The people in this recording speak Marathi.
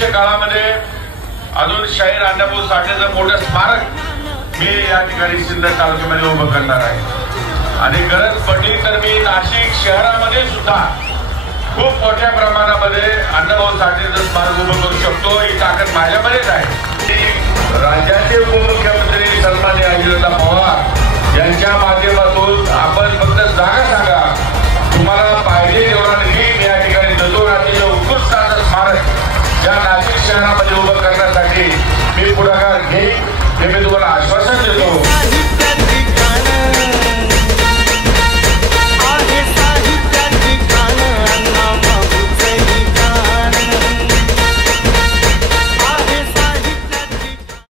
भविष्य काळामध्ये अजून शाहीर अण्णाभाऊ साठेचं मोठं स्मारक मी या ठिकाणी सिन्नर तालुक्यामध्ये उभं करणार आहे आणि गरज पडली तर मी नाशिक शहरामध्ये सुद्धा खूप मोठ्या प्रमाणामध्ये अण्णाभाऊ साठेचं स्मारक उभं करू शकतो। ही ताकद माझ्यामध्येच आहे। राज्याचे उपमुख्यमंत्री सन्माननीय अजितदादा पवार यांच्या माध्यमातून आपण फक्त जागा सांगा, तुम्हाला पाहिजे तेवढा निधी मी या ठिकाणी देतो। अतिशय उत्कृष्ट असं स्मारक या नाशिक शहरामध्ये उभं करण्यासाठी मी पुढाकार घेईन हे मी तुम्हाला आश्वासन